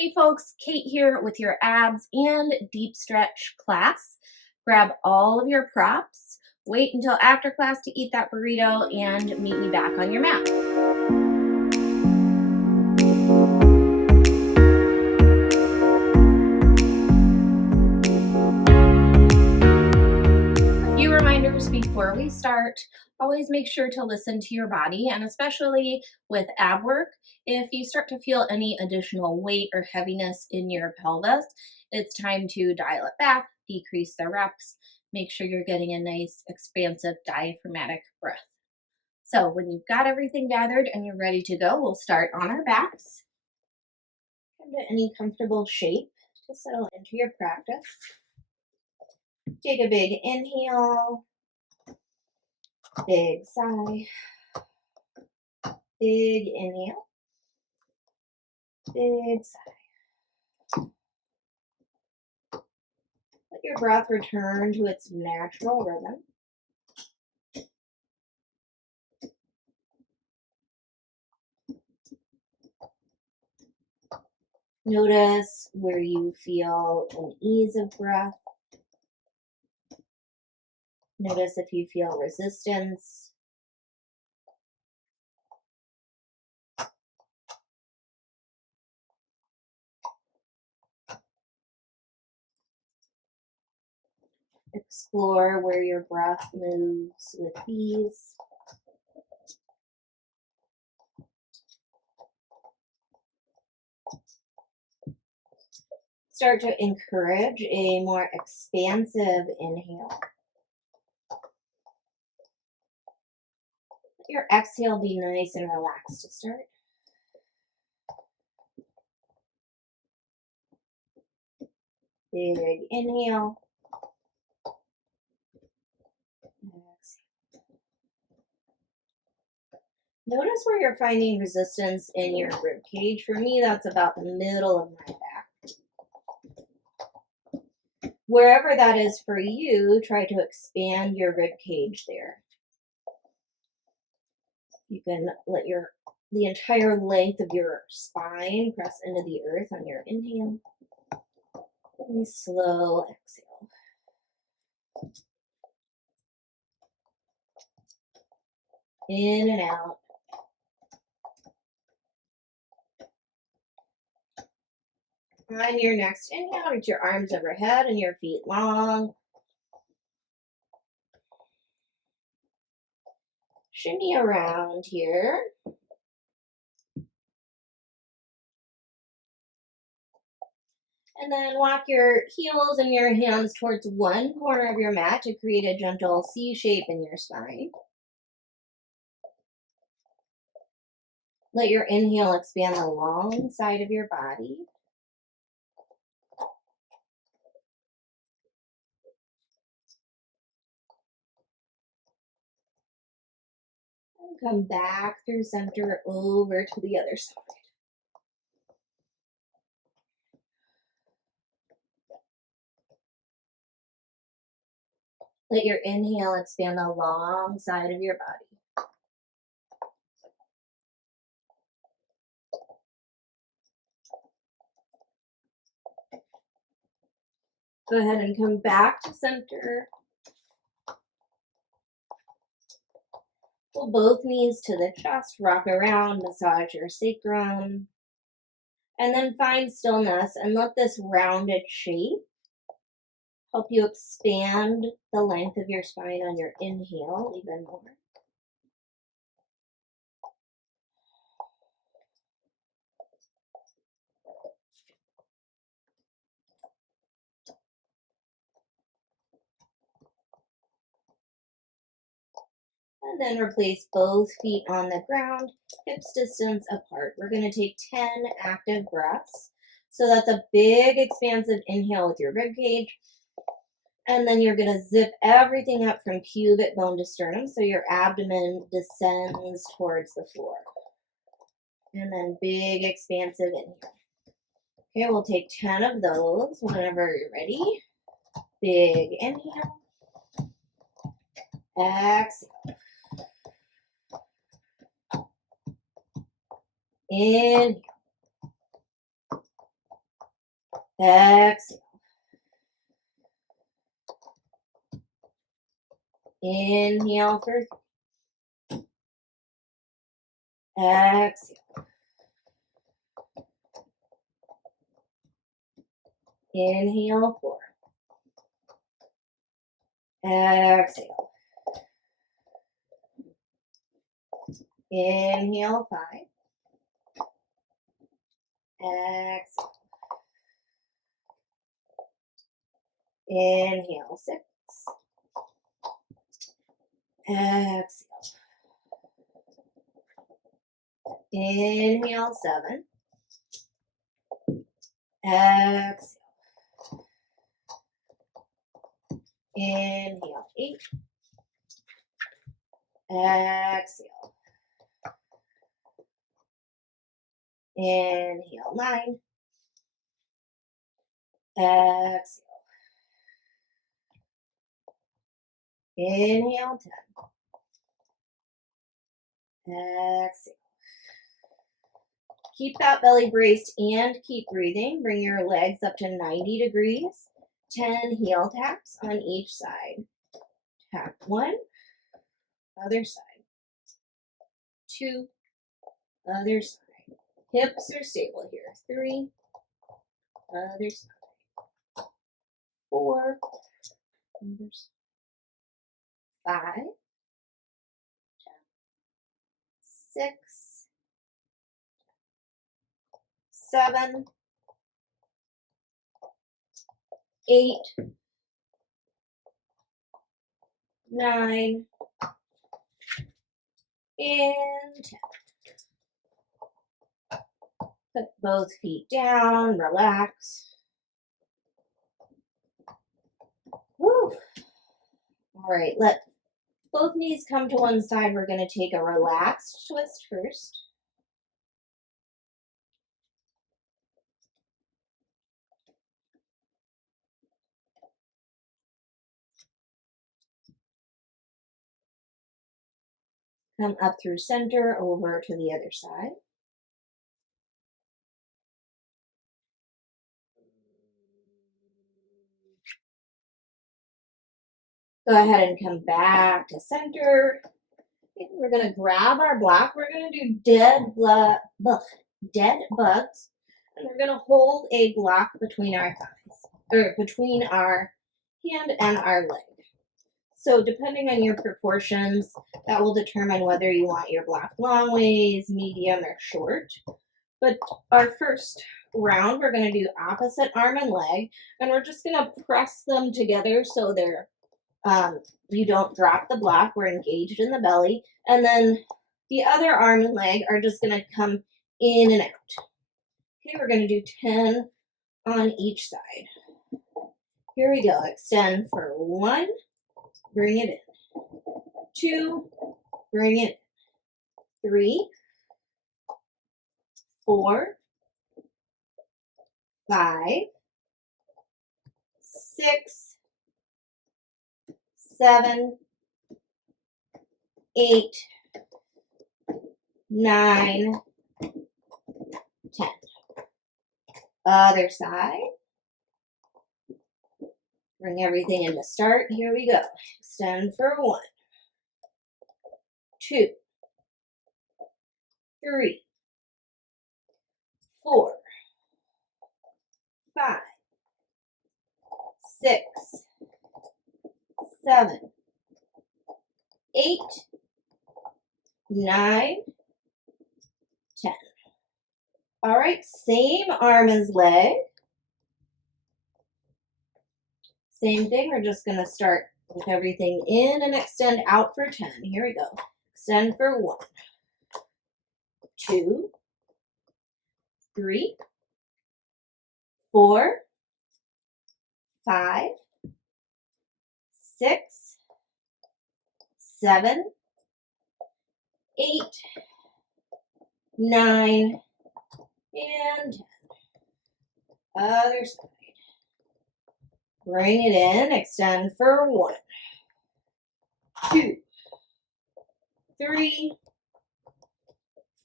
Hey folks, Kate here with your abs and deep stretch class. Grab all of your props, wait until after class to eat that burrito, and meet me back on your mat. A few reminders before we start. Always make sure to listen to your body, and especially with ab work, if you start to feel any additional weight or heaviness in your pelvis, it's time to dial it back, decrease the reps, make sure you're getting a nice expansive diaphragmatic breath. So when you've got everything gathered and you're ready to go, we'll start on our backs. Come to any comfortable shape to settle into your practice. Take a big inhale, big sigh, big inhale, big sigh. Let your breath return to its natural rhythm. Notice where you feel an ease of breath. Notice if you feel resistance. Explore where your breath moves with ease. Start to encourage a more expansive inhale. Let your exhale be nice and relaxed to start. Big inhale. Notice where you're finding resistance in your rib cage. For me, that's about the middle of my back. Wherever that is for you, try to expand your rib cage there. You can let the entire length of your spine press into the earth on your inhale. And slow exhale. In and out. On your next inhale, reach your arms overhead and your feet long. Shimmy around here. And then walk your heels and your hands towards one corner of your mat to create a gentle C shape in your spine. Let your inhale expand the long side of your body. And come back through center over to the other side. Let your inhale expand the long side of your body. Go ahead and come back to center. Pull both knees to the chest, rock around, massage your sacrum. And then find stillness and let this rounded shape help you expand the length of your spine on your inhale even more. And then replace both feet on the ground, hips distance apart. We're going to take 10 active breaths. So that's a big expansive inhale with your rib cage. And then you're going to zip everything up from pubic bone to sternum so your abdomen descends towards the floor. And then big expansive inhale. Okay, we'll take 10 of those whenever you're ready. Big inhale. Exhale. Inhale. Exhale. Inhale for 3. Exhale. Inhale 4. Exhale. Inhale 5. Exhale. Inhale 6. Exhale. Inhale 7. Exhale. Inhale 8. Exhale. Inhale 9. Exhale. Inhale 10. Exhale. Keep that belly braced and keep breathing. Bring your legs up to 90 degrees. 10 heel taps on each side. Tap 1, other side. 2, other side. Hips are stable here. 3, other side. 4, other side. 5, 6, 7, 8, 9, and 10. Put both feet down, relax. Woo. All right, let both knees come to one side. We're going to take a relaxed twist first. Come up through center, over to the other side. Go ahead and come back to center. We're going to grab our block. We're going to do dead bugs. And we're going to hold a block between our thighs, or between our hand and our leg. So depending on your proportions, that will determine whether you want your block long ways, medium, or short. But our first round, we're going to do opposite arm and leg, and we're just going to press them together so they're you don't drop the block. We're engaged in the belly, and then the other arm and leg are just going to come in and out. Okay, we're going to do 10 on each side. Here we go. Extend for 1, bring it in. 2, bring it in. 3, 4, 5, 6, 7, 8, 9, 10. Other side. Bring everything into start. Here we go. Extend for 1, 2, 3, 4, 5, 6, 7, 8, 9, 10. All right, same arm as leg. Same thing, we're just gonna start with everything in and extend out for 10. Here we go. Extend for 1, 2, 3, 4, 5, 6, 7, 8, 9, and 10. Other side. Bring it in, extend for 1, 2, 3,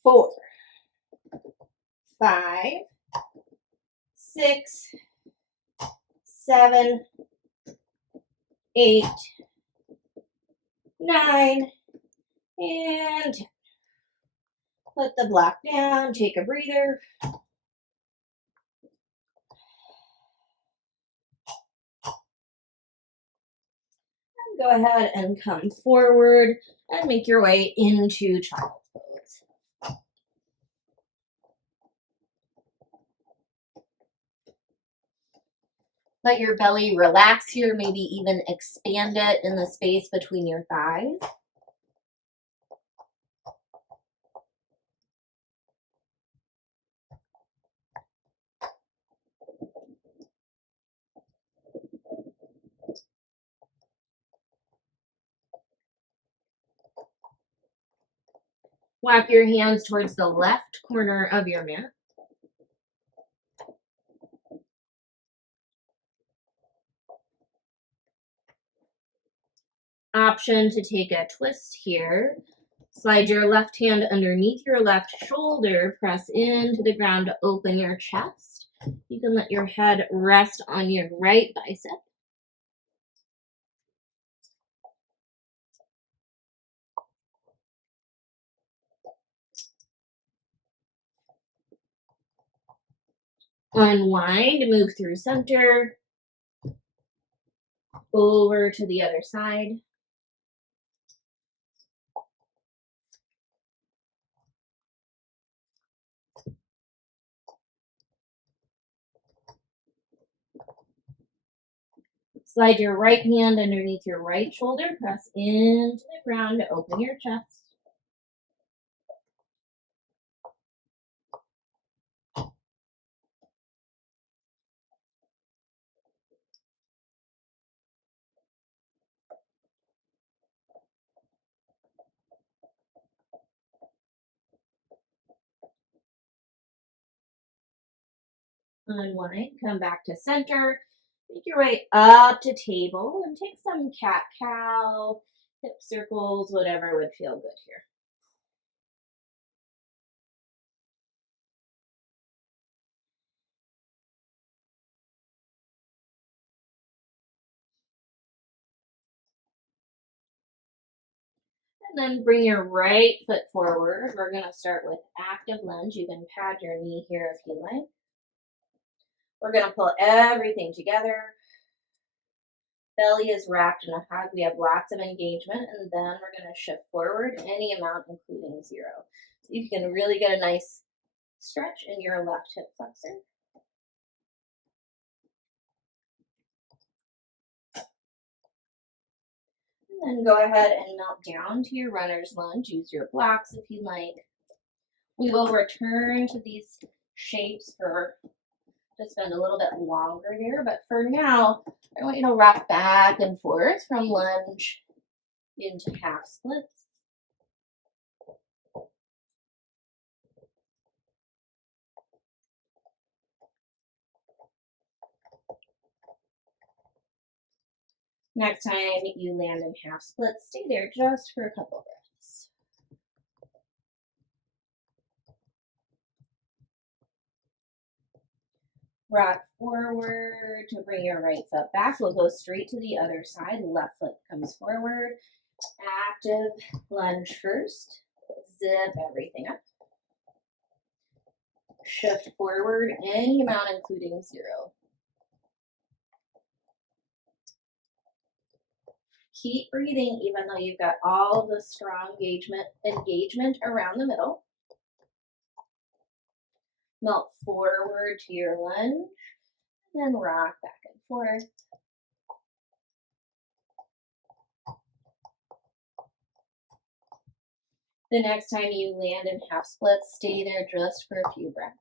4, 5, 6, 7, 8, 9, and 10. Put the block down, take a breather. And go ahead and come forward and make your way into child's pose. Let your belly relax here, maybe even expand it in the space between your thighs. Walk your hands towards the left corner of your mat. Option to take a twist here. Slide your left hand underneath your left shoulder, press into the ground to open your chest. You can let your head rest on your right bicep. Unwind, move through center, over to the other side. Slide your right hand underneath your right shoulder, press into the ground to open your chest. Unwind, come back to center, make your way up to table, and take some cat-cow, hip circles, whatever would feel good here. And then bring your right foot forward. We're going to start with active lunge. You can pad your knee here if you like. We're going to pull everything together. Belly is wrapped in a hug. We have lots of engagement, and then we're going to shift forward any amount, including 0. So you can really get a nice stretch in your left hip flexor. And then go ahead and melt down to your runner's lunge. Use your blocks if you like. We will return to these shapes to spend a little bit longer here, but for now, I want you to rock back and forth from lunge into half splits. Next time you land in half splits, stay there just for a couple breaths. Rock forward to bring your right foot back. We'll go straight to the other side. Left foot comes forward. Active lunge first. Zip everything up. Shift forward any amount, including 0. Keep breathing even though you've got all of the strong engagement around the middle. Melt forward to your lunge, then rock back and forth. The next time you land in half splits, stay there just for a few breaths.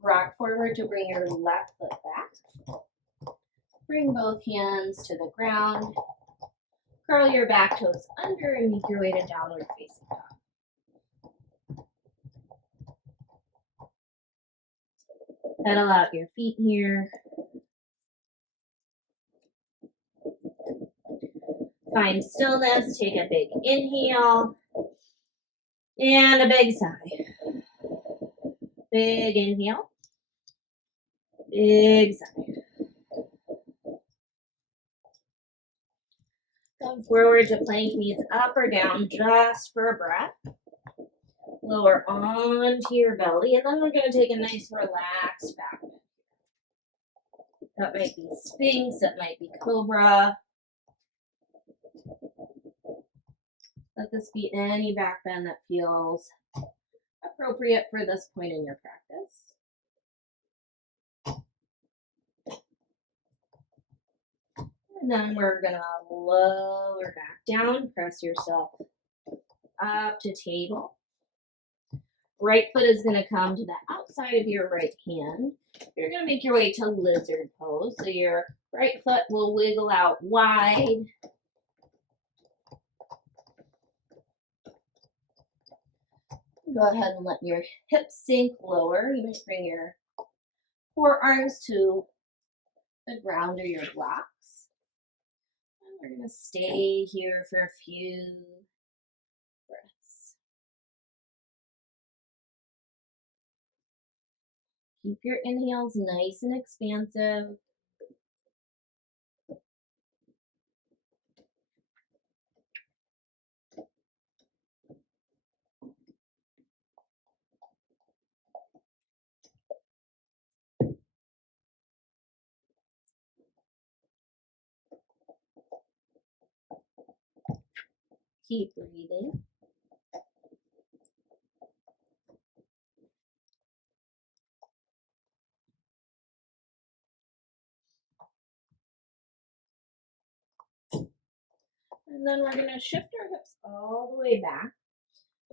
Rock forward to bring your left foot back. Bring both hands to the ground. Curl your back toes under and make your way to downward facing dog. Pedal out your feet here. Find stillness. Take a big inhale. And a big sigh. Big inhale. Big sigh. Come forward to plank knees up or down just for a breath. Lower onto your belly, and then we're going to take a nice relaxed back bend. That might be Sphinx, that might be Cobra. Let this be any back bend that feels appropriate for this point in your practice. And then we're gonna lower back down, press yourself up to table. Right foot is gonna come to the outside of your right hand. You're gonna make your way to lizard pose. So your right foot will wiggle out wide. Go ahead and let your hips sink lower. You might bring your forearms to the ground or your blocks. And we're going to stay here for a few breaths. Keep your inhales nice and expansive. Keep breathing. And then we're going to shift our hips all the way back.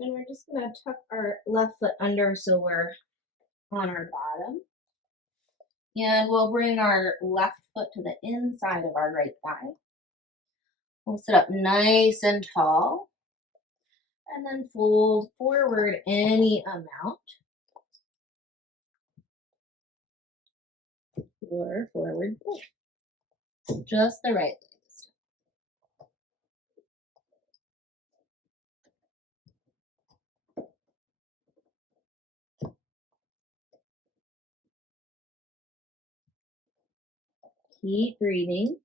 And we're just going to tuck our left foot under so we're on our bottom. And we'll bring our left foot to the inside of our right thigh. We'll sit up nice and tall. And then fold forward any amount. Or forward fold. Just the right legs. Keep breathing.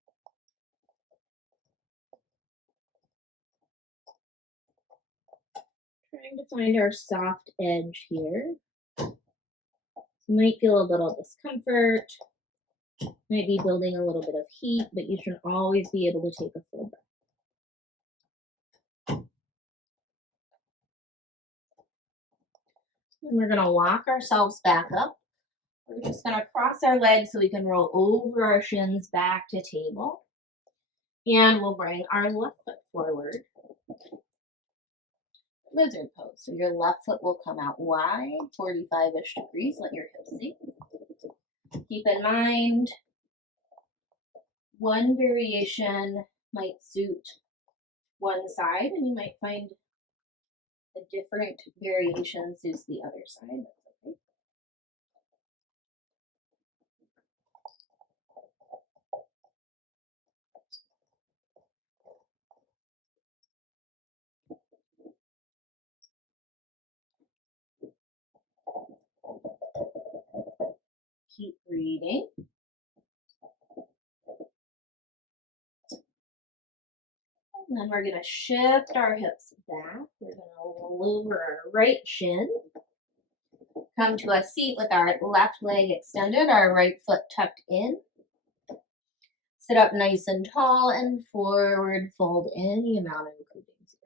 Trying to find our soft edge here. You might feel a little discomfort. Might be building a little bit of heat, but you should always be able to take a full breath. And we're going to walk ourselves back up. We're just going to cross our legs so we can roll over our shins back to table. And we'll bring our left foot forward. Lizard pose. So your left foot will come out wide, 45-ish degrees. Let your hips sink. Keep in mind, one variation might suit one side, and you might find a different variation suits the other side. That's okay. Keep breathing. And then we're going to shift our hips back. We're going to lower our right shin. Come to a seat with our left leg extended, our right foot tucked in. Sit up nice and tall and forward fold any amount, including 0.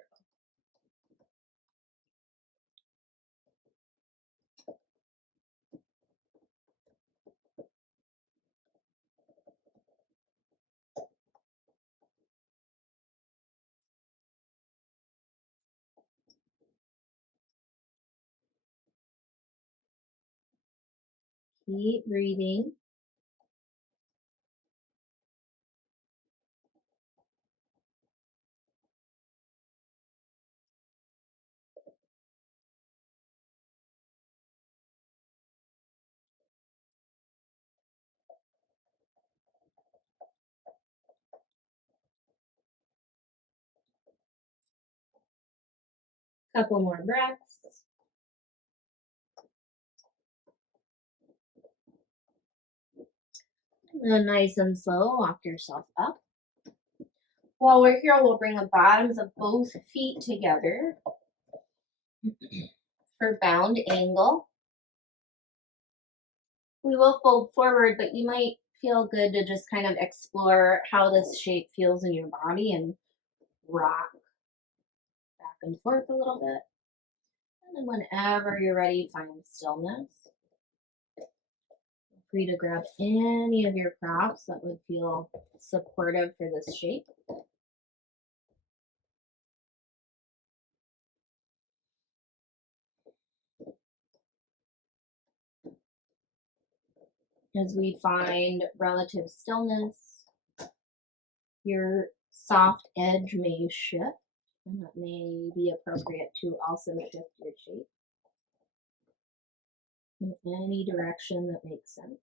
Keep breathing. Couple more breaths. Then nice and slow, walk yourself up. While we're here, we'll bring the bottoms of both feet together for bound angle. We will fold forward, but you might feel good to just kind of explore how this shape feels in your body and rock back and forth a little bit. And then whenever you're ready, find stillness. Feel free to grab any of your props that would feel supportive for this shape. As we find relative stillness, your soft edge may shift, and that may be appropriate to also shift your shape in any direction that makes sense.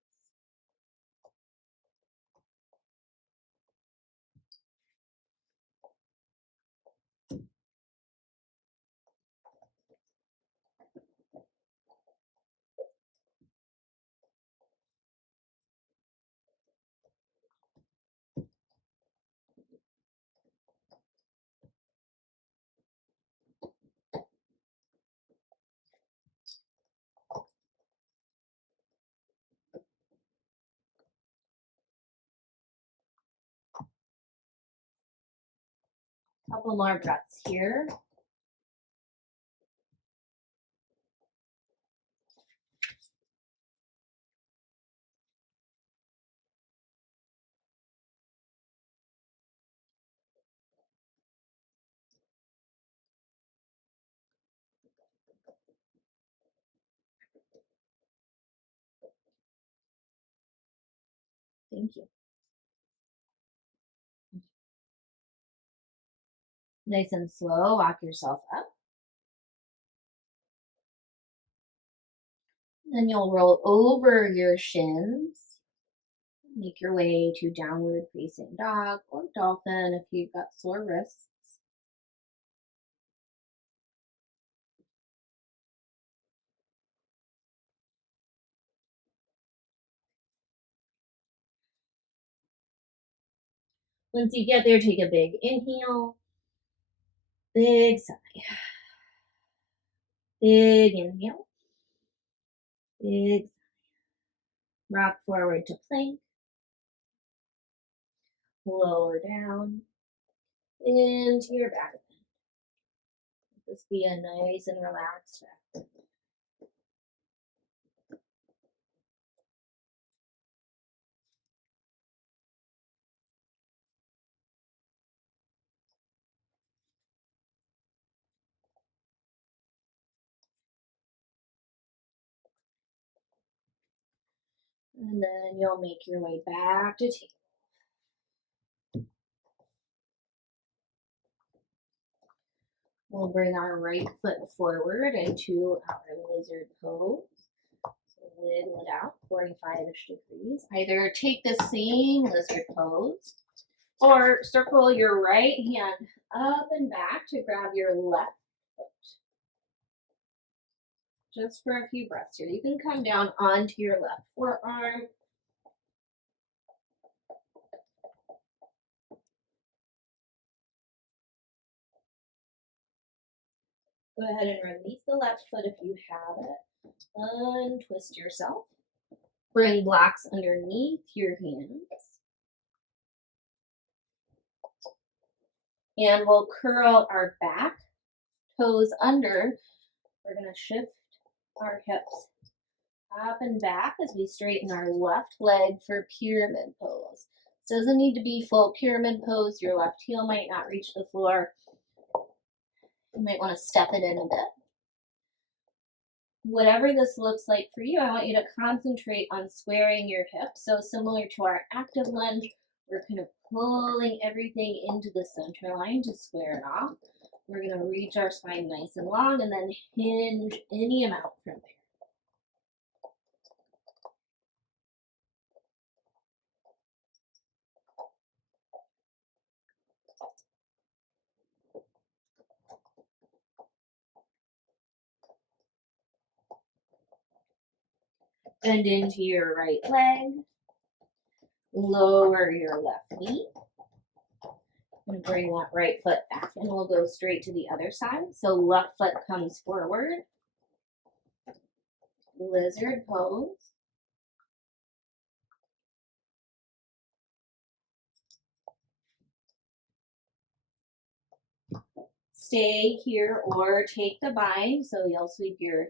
Couple more breaths here. Thank you. Nice and slow, walk yourself up. Then you'll roll over your shins. Make your way to downward facing dog or dolphin if you've got sore wrists. Once you get there, take a big inhale, big sigh. Big inhale, big rock forward to plank, lower down into your back. Let this be a nice and relaxed breath. And then you'll make your way back to table. We'll bring our right foot forward into our lizard pose. So wiggle it out 45-ish degrees. Either take the same lizard pose or circle your right hand up and back to grab your left foot. Just for a few breaths here. You can come down onto your left forearm. Go ahead and release the left foot if you have it. Untwist yourself. Bring blocks underneath your hands. And we'll curl our back, toes under. We're going to shift our hips up and back as we straighten our left leg for pyramid pose. Doesn't need to be full pyramid pose. Your left heel might not reach the floor. You might want to step it in a bit. Whatever this looks like for you, I want you to concentrate on squaring your hips. So similar to our active lunge, we're kind of pulling everything into the center line to square it off. We're going to reach our spine nice and long and then hinge any amount from there. Bend into your right leg. Lower your left knee. I'm going to bring that right foot back and we'll go straight to the other side. So left foot comes forward. Lizard pose. Stay here or take the bind. So you'll sweep your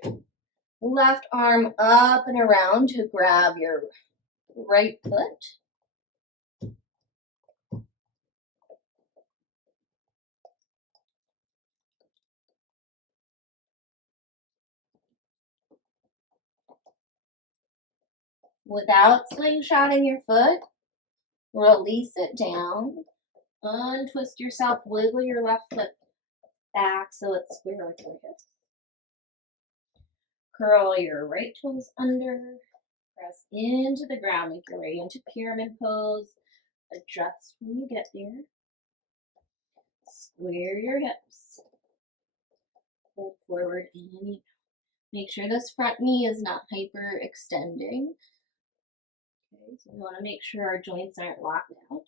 left arm up and around to grab your right foot. Without slingshotting your foot, release it down. Untwist yourself, wiggle your left foot back so it's square with your hips. Curl your right toes under. Press into the ground, make your way into pyramid pose. Adjust when you get there. Square your hips. Pull forward any. Make sure this front knee is not hyperextending. Okay, so we want to make sure our joints aren't locked out.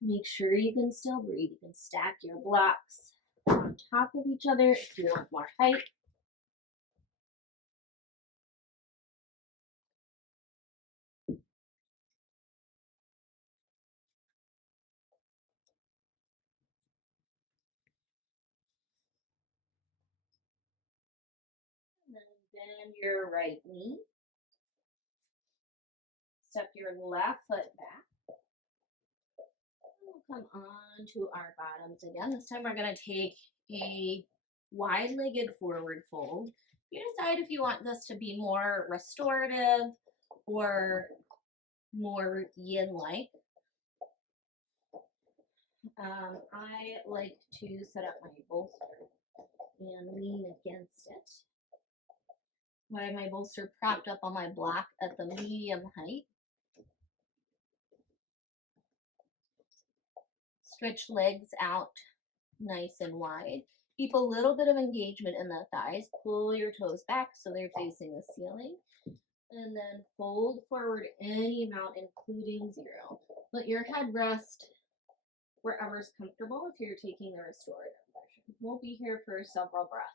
Make sure you can still breathe. You can stack your blocks on top of each other if you want more height. And then bend your right knee. Step your left foot back. We'll come on to our bottoms again. This time we're going to take a wide-legged forward fold. You decide if you want this to be more restorative or more yin-like. I like to set up my bolster and lean against it. I have my bolster propped up on my block at the medium height. Stretch legs out nice and wide. Keep a little bit of engagement in the thighs. Pull your toes back so they're facing the ceiling. And then fold forward any amount, including zero. Let your head rest wherever is comfortable if you're taking the restorative version. We'll be here for several breaths.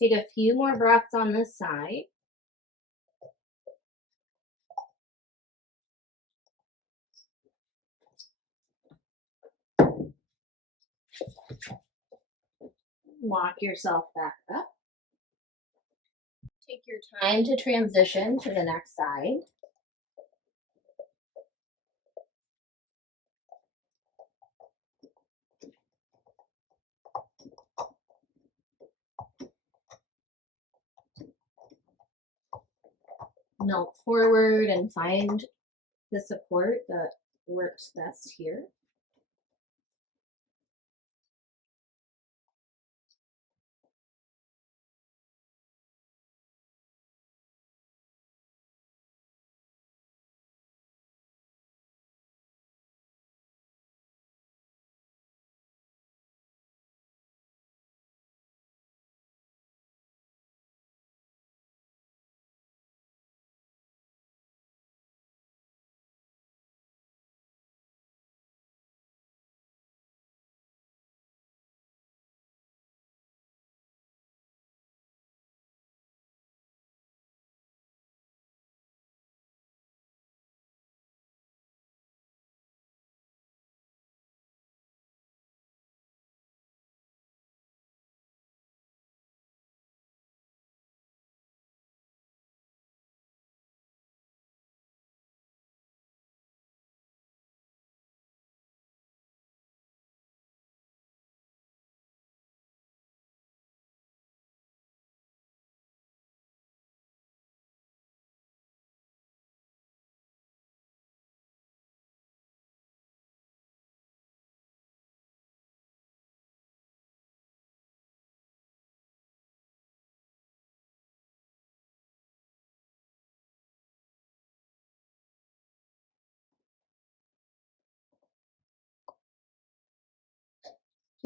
Take a few more breaths on this side. Walk yourself back up. Take your time to transition to the next side. Melt forward and find the support that works best here.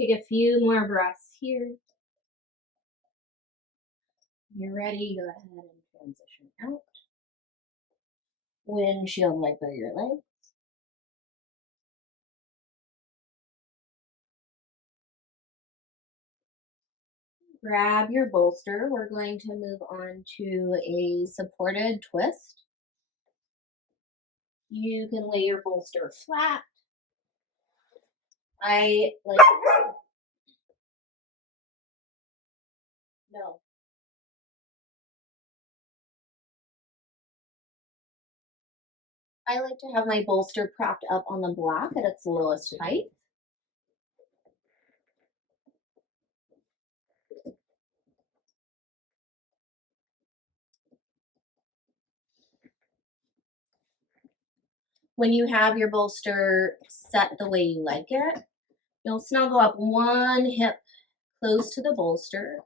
Take a few more breaths here. You're ready, go ahead and transition out. Windshield wiper your legs. Grab your bolster. We're going to move on to a supported twist. You can lay your bolster flat. I like, no. I like to have my bolster propped up on the block at its lowest height. When you have your bolster set the way you like it, you'll snuggle up one hip close to the bolster,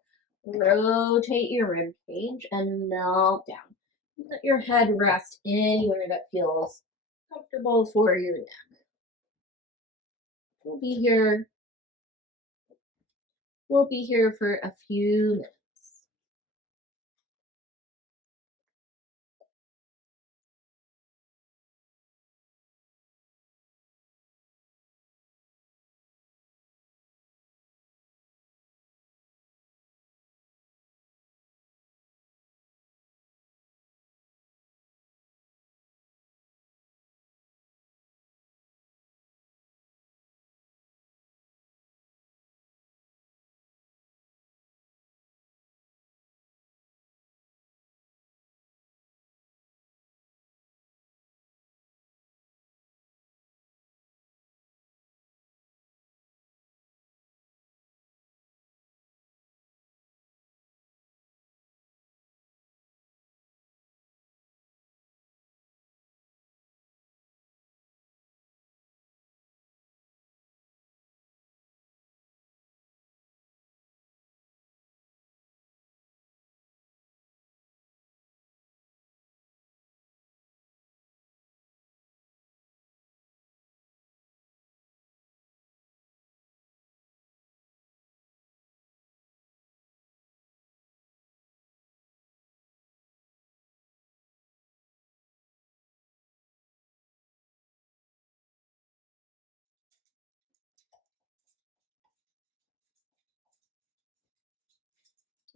rotate your rib cage, and melt down. Let your head rest anywhere that feels comfortable for your neck. We'll be here. We'll be here for a few minutes.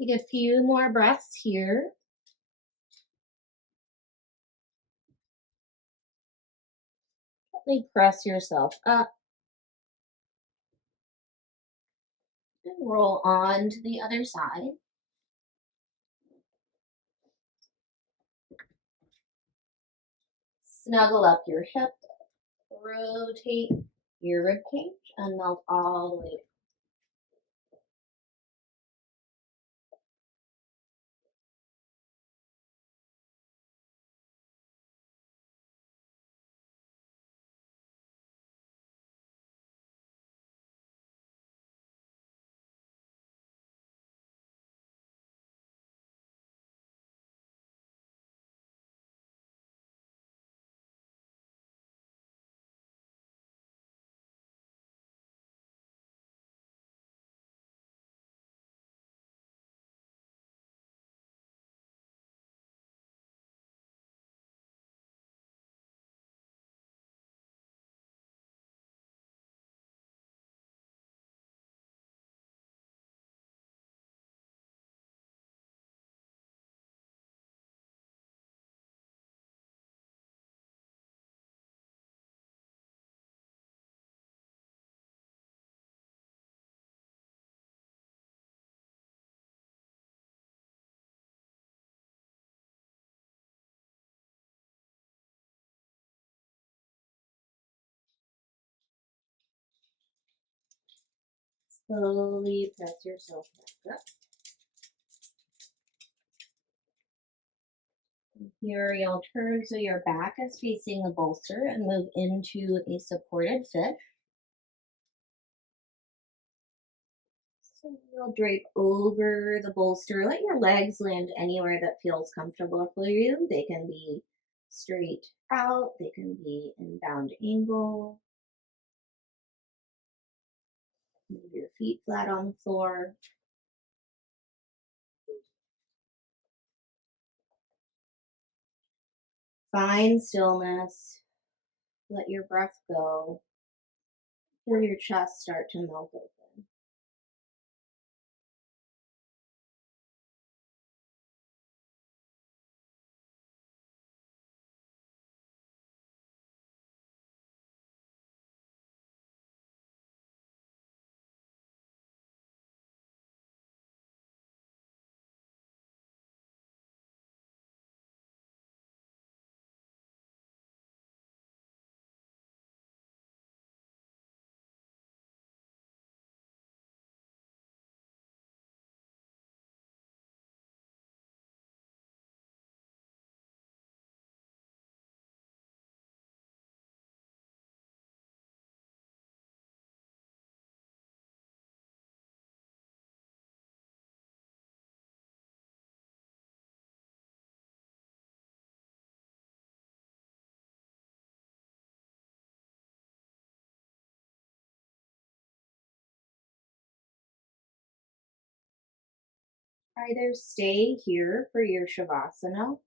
Take a few more breaths here. Gently press yourself up and roll on to the other side. Snuggle up your hip, rotate your rib cage, and melt all the way. Slowly press yourself back up. Here you'll turn so your back is facing the bolster and move into a supported fish. So you'll drape over the bolster. Let your legs land anywhere that feels comfortable for you. They can be straight out, they can be in bound angle. Move your feet flat on the floor. Find stillness. Let your breath go. Feel your chest start to melt open. Either stay here for your Shavasana,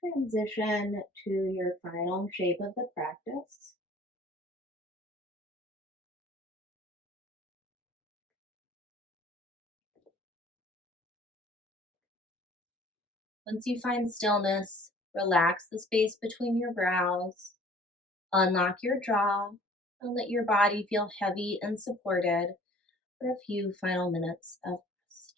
transition to your final shape of the practice. Once you find stillness, relax the space between your brows, unlock your jaw, and let your body feel heavy and supported for a few final minutes of rest.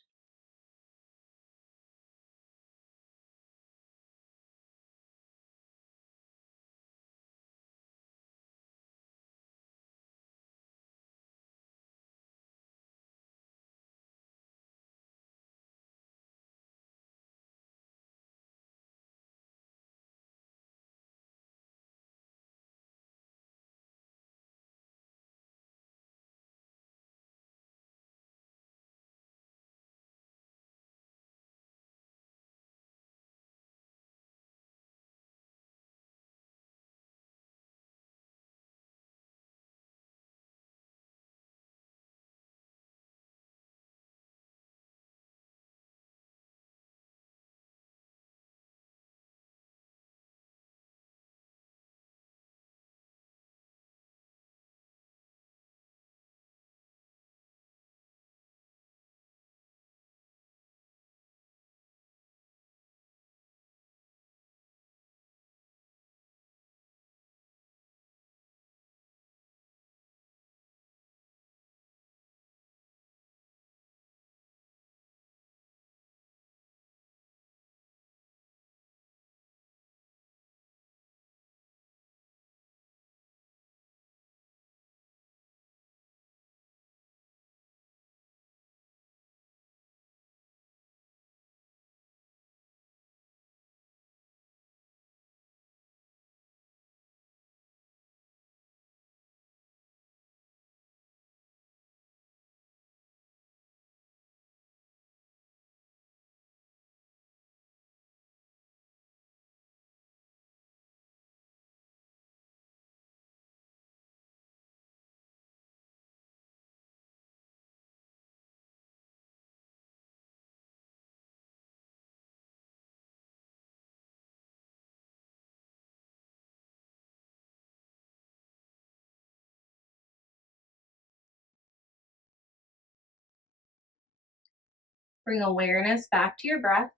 Bring awareness back to your breath.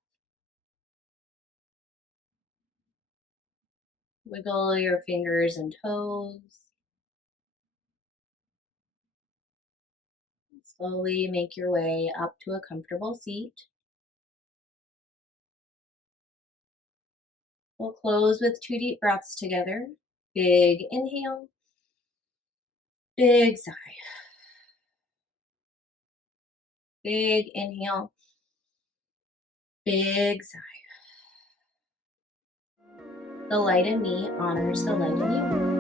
Wiggle your fingers and toes. Slowly make your way up to a comfortable seat. We'll close with two deep breaths together. Big inhale, big sigh. Big inhale, big sigh. The light in me honors the light in you.